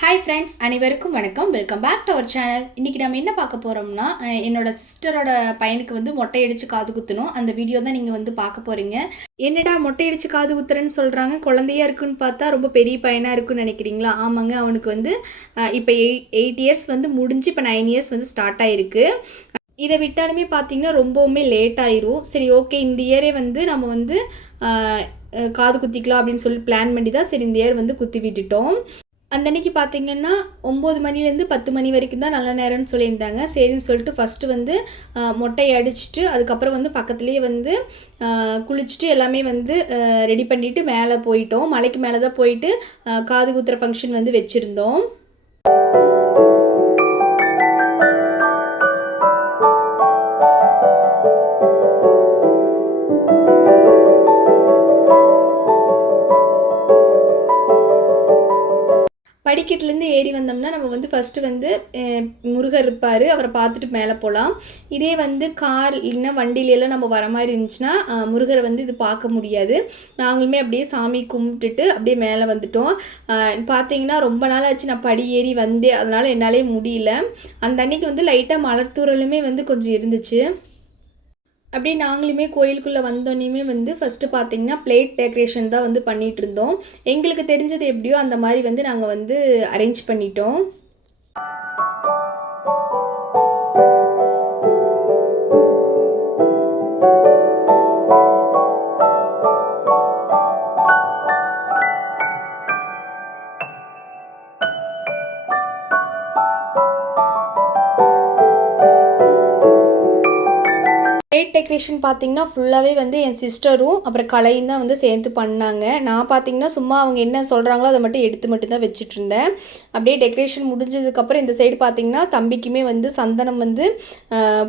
Hi friends, அனைவருக்கும் வணக்கம். Welcome back to our channel. இன்றைக்கி நம்ம என்ன பார்க்க போகிறோம்னா, என்னோடய சிஸ்டரோட பையனுக்கு வந்து மொட்டை அடித்து காது குத்தணும். அந்த வீடியோ தான் நீங்கள் வந்து பார்க்க போகிறீங்க. என்னடா மொட்டை அடித்து காது குத்துறேன்னு சொல்கிறாங்க, குழந்தையா இருக்குன்னு பார்த்தா ரொம்ப பெரிய பையனாக இருக்குன்னு நினைக்கிறீங்களா? ஆமாங்க, அவனுக்கு வந்து இப்போ 8 இயர்ஸ் வந்து முடிஞ்சு இப்போ 9 இயர்ஸ் வந்து ஸ்டார்ட் ஆகிருக்கு. இதை விட்டாலுமே பார்த்திங்கன்னா ரொம்பவுமே லேட் ஆயிரும். சரி, ஓகே, இந்த இயரே வந்து நம்ம வந்து காது குத்திக்கலாம் அப்படின்னு சொல்லி பிளான் பண்ணி தான் சரி இந்த இயர் வந்து குத்தி விட்டுட்டோம். அந்த அன்றைக்கி பார்த்திங்கன்னா 9 மணிலேருந்து 10 மணி வரைக்கும் தான் நல்ல நேரம்னு சொல்லியிருந்தாங்க. சரின்னு சொல்லிட்டு ஃபஸ்ட்டு வந்து மொட்டையை அடிச்சுட்டு அதுக்கப்புறம் வந்து பக்கத்துலேயே வந்து குளிச்சுட்டு எல்லாமே வந்து ரெடி பண்ணிவிட்டு மேலே போயிட்டோம். மலைக்கு மேலே தான் போயிட்டு காது குத்துற ஃபங்க்ஷன் வந்து வச்சுருந்தோம். படிக்கட்டுலேருந்து ஏறி வந்தோம்னா நம்ம வந்து ஃபஸ்ட்டு வந்து முருகர் இருப்பார், அவரை பார்த்துட்டு மேலே போகலாம். இதே வந்து கார் இல்லைன்னா வண்டியிலெல்லாம் நம்ம வர மாதிரி இருந்துச்சுன்னா முருகரை வந்து இது பார்க்க முடியாது. நாங்களுமே அப்படியே சாமி கும்பிட்டுட்டு அப்படியே மேலே வந்துட்டோம். பார்த்தீங்கன்னா ரொம்ப நாள் ஆச்சு நான் படி ஏறி வந்தேன், அதனால் என்னாலே முடியல. அந்த அன்றைக்கி வந்து லைட்டாக மலர்த்தூரலுமே வந்து கொஞ்சம் இருந்துச்சு. அப்படியே நாங்களுமே கோயிலுக்குள்ளே வந்தோன்னே வந்து ஃபஸ்ட்டு பார்த்திங்கன்னா பிளேட் டெக்கரேஷன் தான் வந்து பண்ணிகிட்டு இருந்தோம். எங்களுக்கு தெரிஞ்சது எப்படியோ அந்த மாதிரி வந்து நாங்கள் வந்து அரேஞ்ச் பண்ணிட்டோம். பிளேட் டெக்கரேஷன் பார்த்திங்கன்னா ஃபுல்லாகவே வந்து என் சிஸ்டரும் அப்புறம் கலையும் தான் வந்து சேர்த்து பண்ணாங்க. நான் பார்த்திங்கன்னா சும்மா அவங்க என்ன சொல்கிறாங்களோ அதை மட்டும் எடுத்து மட்டும்தான் வச்சுட்ருந்தேன். அப்படியே டெக்கரேஷன் முடிஞ்சதுக்கப்புறம் இந்த சைடு பார்த்திங்கன்னா தம்பிக்குமே வந்து சந்தனம் வந்து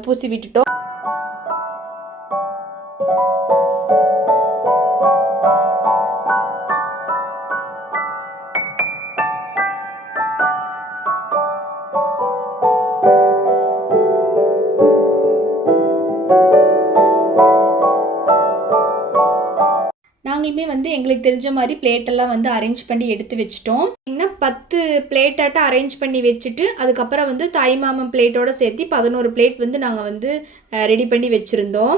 பூசி விட்டுட்டோம். நாங்களுமே வந்து எங்களுக்கு தெரிஞ்ச மாதிரி பிளேட்டெல்லாம் வந்து அரேஞ்ச் பண்ணி எடுத்து வச்சுட்டோம். இன்னும் 10 பிளேட்டாட்டம் அரேஞ்ச் பண்ணி வச்சுட்டு அதுக்கப்புறம் வந்து தாய்மாமன் பிளேட்டோடு சேர்த்து 11 பிளேட் வந்து நாங்கள் வந்து ரெடி பண்ணி வச்சுருந்தோம்.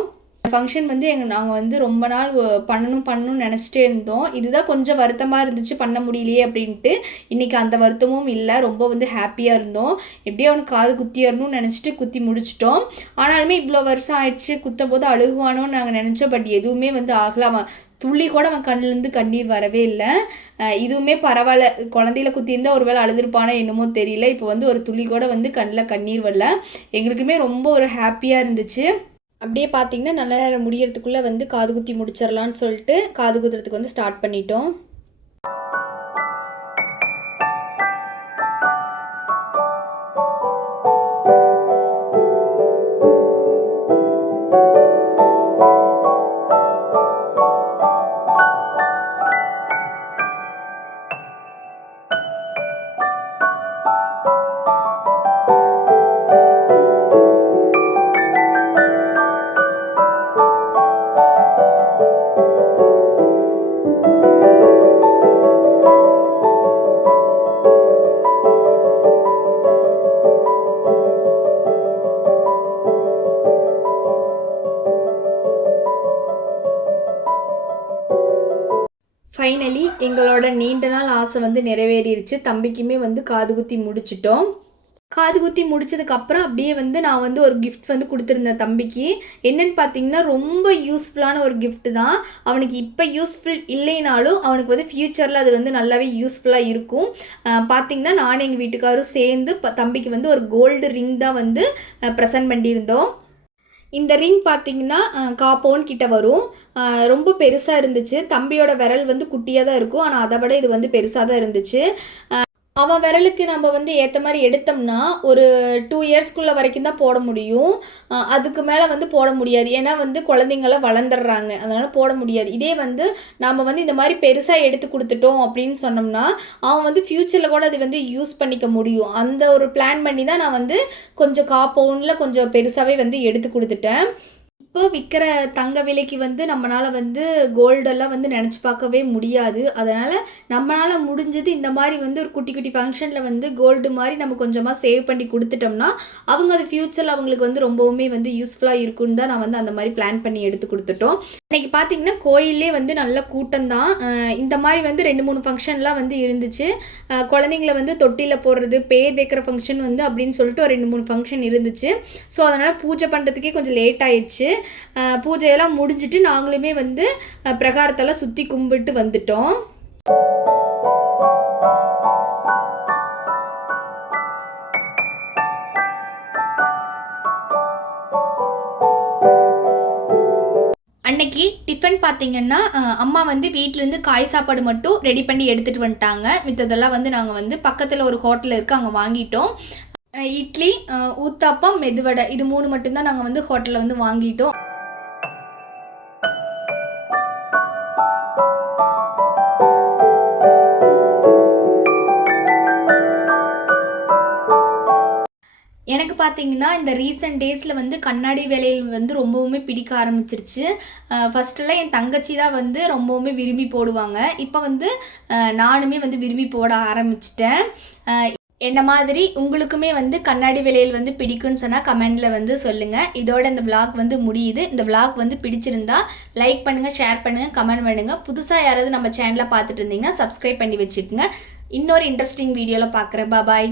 ஃபங்க்ஷன் வந்து நாங்கள் வந்து ரொம்ப நாள் பண்ணணும்னு நினச்சிட்டே இருந்தோம். இதுதான் கொஞ்சம் வருத்தமாக இருந்துச்சு, பண்ண முடியலையே அப்படின்ட்டு. இன்றைக்கி அந்த வருத்தமும் இல்லை, ரொம்ப வந்து ஹாப்பியாக இருந்தோம். எப்படியோ அவனுக்கு காது குத்திடணும்னு நினச்சிட்டு குத்தி முடிச்சிட்டோம். ஆனாலுமே இவ்வளோ வருஷம் ஆயிடுச்சு, குத்தும் போது அழுகுவானோன்னு நாங்கள் நினச்சோம். பட் எதுவுமே வந்து ஆகலை. அவன் துள்ளி கூட அவன் கண்ணிலேருந்து கண்ணீர் வரவே இல்லை. இதுவுமே பரவாயில்ல, குழந்தையில குத்தியிருந்தால் ஒரு வேளை அழுதுருப்பானோ என்னமோ தெரியல. இப்போ வந்து ஒரு துள்ளி கூட வந்து கண்ணில் கண்ணீர் வரல. எங்களுக்குமே ரொம்ப ஒரு ஹாப்பியாக இருந்துச்சு. அப்படியே பார்த்திங்கன்னா நல்ல நேரம் முடியறதுக்குள்ளே வந்து காது குத்தி முடிச்சிடலான்னு சொல்லிட்டு காது குத்துறதுக்கு வந்து ஸ்டார்ட் பண்ணிட்டோம். ஃபைனலி எங்களோட நீண்ட நாள் ஆசை வந்து நிறைவேறிடுச்சு. தம்பிக்குமே வந்து காது குத்தி முடிச்சிட்டோம். காது குத்தி முடிச்சதுக்கப்புறம் அப்படியே வந்து நான் வந்து ஒரு கிஃப்ட் வந்து கொடுத்துருந்தேன் தம்பிக்கு. என்னென்னு பார்த்தீங்கன்னா ரொம்ப யூஸ்ஃபுல்லான ஒரு கிஃப்ட்டு தான். அவனுக்கு இப்போ யூஸ்ஃபுல் இல்லைனாலும் அவனுக்கு வந்து ஃப்யூச்சரில் அது வந்து நல்லாவே யூஸ்ஃபுல்லாக இருக்கும். பார்த்திங்கன்னா நானும் எங்கள் வீட்டுக்காரும் சேர்ந்து தம்பிக்கு வந்து ஒரு கோல்டு ரிங் தான் வந்து ப்ரெசென்ட் பண்ணியிருந்தோம். இந்த ரிங் பார்த்திங்கன்னா 1/4 பவுன் கிட்ட வரும். ரொம்ப பெருசாக இருந்துச்சு. தம்பியோட விரல் வந்து குட்டியாக தான் இருக்கும். ஆனால் அதை விட இது வந்து பெருசாக தான் இருந்துச்சு. அவன் விரலுக்கு நம்ம வந்து ஏற்ற மாதிரி எடுத்தோம்னா ஒரு 2 இயர்ஸ்க்குள்ளே வரைக்கும் தான் போட முடியும். அதுக்கு மேலே வந்து போட முடியாது. ஏன்னா வந்து குழந்தைங்களாம் வளர்ந்துடுறாங்க, அதனால் போட முடியாது. இதே வந்து நம்ம வந்து இந்த மாதிரி பெருசாக எடுத்து கொடுத்துட்டோம் அப்படின்னு சொன்னோம்னா அவன் வந்து ஃப்யூச்சரில் கூட அது வந்து யூஸ் பண்ணிக்க முடியும். அந்த ஒரு பிளான் பண்ணி தான் நான் வந்து கொஞ்சம் 1/4 பவுனில் கொஞ்சம் பெருசாகவே வந்து எடுத்து கொடுத்துட்டேன். இப்போ விற்கிற தங்க விலைக்கு வந்து நம்மளால் வந்து கோல்டெல்லாம் வந்து நினச்சி பார்க்கவே முடியாது. அதனால் நம்மளால் முடிஞ்சது இந்த மாதிரி வந்து ஒரு குட்டி குட்டி ஃபங்க்ஷனில் வந்து கோல்டு மாதிரி நம்ம கொஞ்சமாக சேவ் பண்ணி கொடுத்துட்டோம்னா அவங்க அது ஃப்யூச்சரில் அவங்களுக்கு வந்து ரொம்பவுமே வந்து யூஸ்ஃபுல்லாக இருக்குன்னு தான் நான் வந்து அந்த மாதிரி பிளான் பண்ணி எடுத்து கொடுத்துட்டோம். இன்றைக்கி பார்த்திங்கன்னா கோயிலே வந்து நல்ல கூட்டம் தான். இந்த மாதிரி வந்து 2-3 ஃபங்க்ஷன்லாம் வந்து இருந்துச்சு. குழந்தைங்கள வந்து தொட்டியில் போடுறது, பேர் வைக்கிற ஃபங்க்ஷன் வந்து அப்படின்னு சொல்லிட்டு ஒரு 2-3 ஃபங்க்ஷன் இருந்துச்சு. ஸோ அதனால் பூஜை பண்ணுறதுக்கே கொஞ்சம் லேட் ஆயிடுச்சு. பூஜையெல்லாம் முடிஞ்சிட்டு நாங்களுமே வந்து பிரகாரத்தெல்லாம் சுற்றி கும்பிட்டு வந்துட்டோம். அன்னைக்கு டிஃபன் பார்த்திங்கன்னா அம்மா வந்து வீட்டிலேருந்து காய் சாப்பாடு மட்டும் ரெடி பண்ணி எடுத்துகிட்டு வந்துட்டாங்க. மித்ததெல்லாம் வந்து நாங்கள் வந்து பக்கத்தில் ஒரு ஹோட்டல் இருக்குது, அங்கே வாங்கிட்டோம். இட்லி, ஊத்தாப்பம், மெதுவடை இது 3 மட்டும்தான் நாங்கள் வந்து ஹோட்டலில் வந்து வாங்கிட்டோம். எனக்கு பார்த்திங்கன்னா இந்த ரீசெண்ட் டேஸில் வந்து கண்ணாடி வேலையில் வந்து ரொம்பவுமே பிடிக்க ஆரம்பிச்சிருச்சு. ஃபஸ்ட்டெல்லாம் என் தங்கச்சி தான் வந்து ரொம்பவுமே விரும்பி போடுவாங்க. இப்போ வந்து நானுமே வந்து விரும்பி போட ஆரம்பிச்சிட்டேன். என்ன மாதிரி உங்களுக்குமே வந்து கண்ணாடி வேலையில் வந்து பிடிக்கும்னு சொன்னால் கமெண்டில் வந்து சொல்லுங்கள். இதோட இந்த விளாக் வந்து முடியுது. இந்த விளாக் வந்து பிடிச்சிருந்தா லைக் பண்ணுங்கள், ஷேர் பண்ணுங்கள், கமெண்ட் பண்ணுங்கள். புதுசாக யாராவது நம்ம சேனலை பார்த்துட்டு இருந்தீங்கன்னா சப்ஸ்கிரைப் பண்ணி வச்சுக்கோங்க. இன்னொரு இன்ட்ரெஸ்டிங் வீடியோவில் பார்க்குறேன். பாய்.